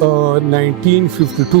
1952